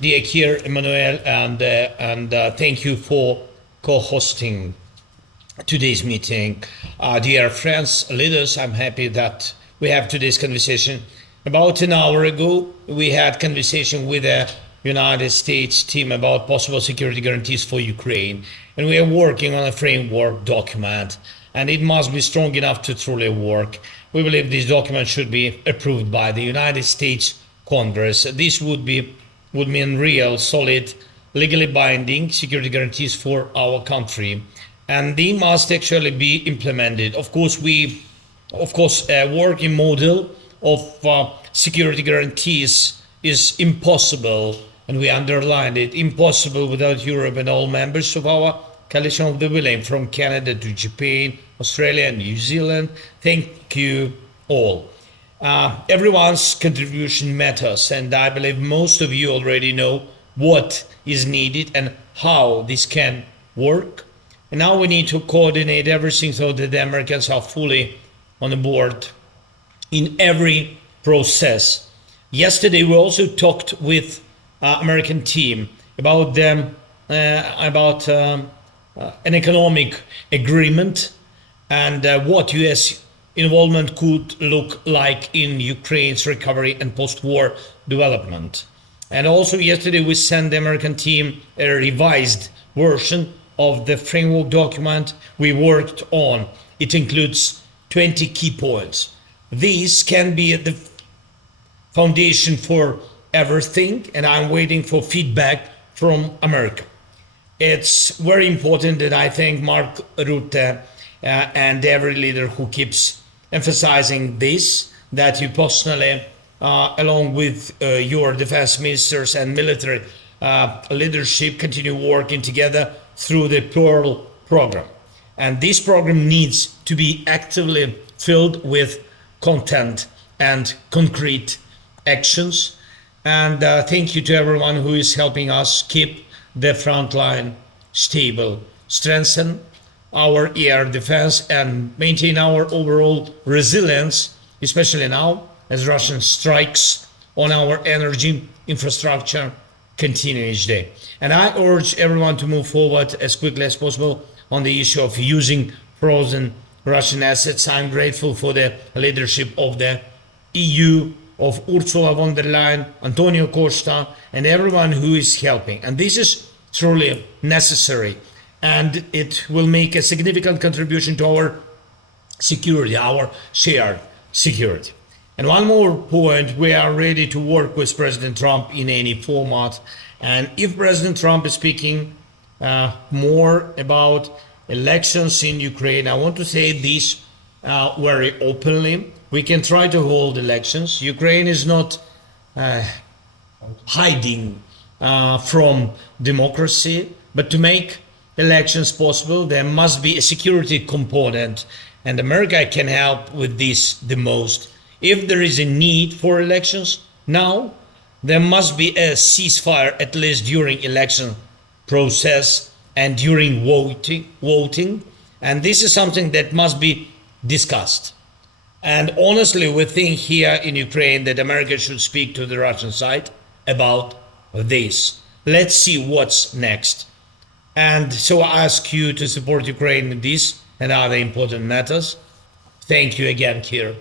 Dear Kier, Emmanuel, and thank you for co-hosting today's meeting. Dear friends, leaders, I'm happy that we have today's conversation. About an hour ago, we had conversation with the United States team about possible security guarantees for Ukraine, and we are working on a framework document, and it must be strong enough to truly work. We believe this document should be approved by the United States Congress. This would mean real, solid, legally binding security guarantees for our country, and they must actually be implemented. Of course, a working model of security guarantees is impossible, and we underlined it, impossible without Europe and all members of our coalition of the willing, from Canada to Japan, Australia, and New Zealand. Thank you all. Everyone's contribution matters, and I believe most of you already know what is needed and how this can work. And now we need to coordinate everything so that the Americans are fully on the board in every process. Yesterday we also talked with American team about an economic agreement and what U.S. involvement could look like in Ukraine's recovery and post-war development. And also yesterday we sent the American team a revised version of the framework document we worked on. It includes 20 key points. These can be the foundation for everything, and I'm waiting for feedback from America. It's very important, that I thank Mark Rutte and every leader who keeps emphasizing this, that you personally, along with your defense ministers and military leadership, continue working together through the Pearl program. And this program needs to be actively filled with content and concrete actions. And thank you to everyone who is helping us keep the front line stable, strengthen our air defense, and maintain our overall resilience, especially now as Russian strikes on our energy infrastructure continue each day. And I urge everyone to move forward as quickly as possible on the issue of using frozen Russian assets. I'm grateful for the leadership of the EU, of Ursula von der Leyen, Antonio Costa, and everyone who is helping. And this is truly necessary, and it will make a significant contribution to our security, our shared security. And one more point, we are ready to work with President Trump in any format. And if President Trump is speaking more about elections in Ukraine, I want to say this very openly. We can try to hold elections. Ukraine is not hiding from democracy, but to make elections possible, there must be a security component, and America can help with this the most. If there is a need for elections now, there must be a ceasefire, at least during election process and during voting, and this is something that must be discussed. And honestly, we think here in Ukraine that America should speak to the Russian side about this. Let's see what's next. And so I ask you to support Ukraine in this and other important matters. Thank you again, Kir.